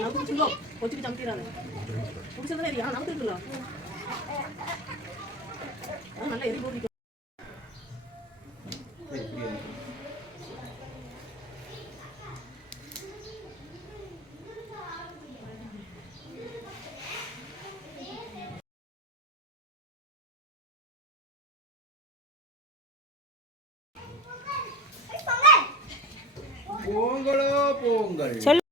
나도 지금 어떻게 잠기라네. 우리 세상에 양 나도 들라. 아, நல்ல எரி பொங்கலோ பொங்கல்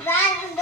vários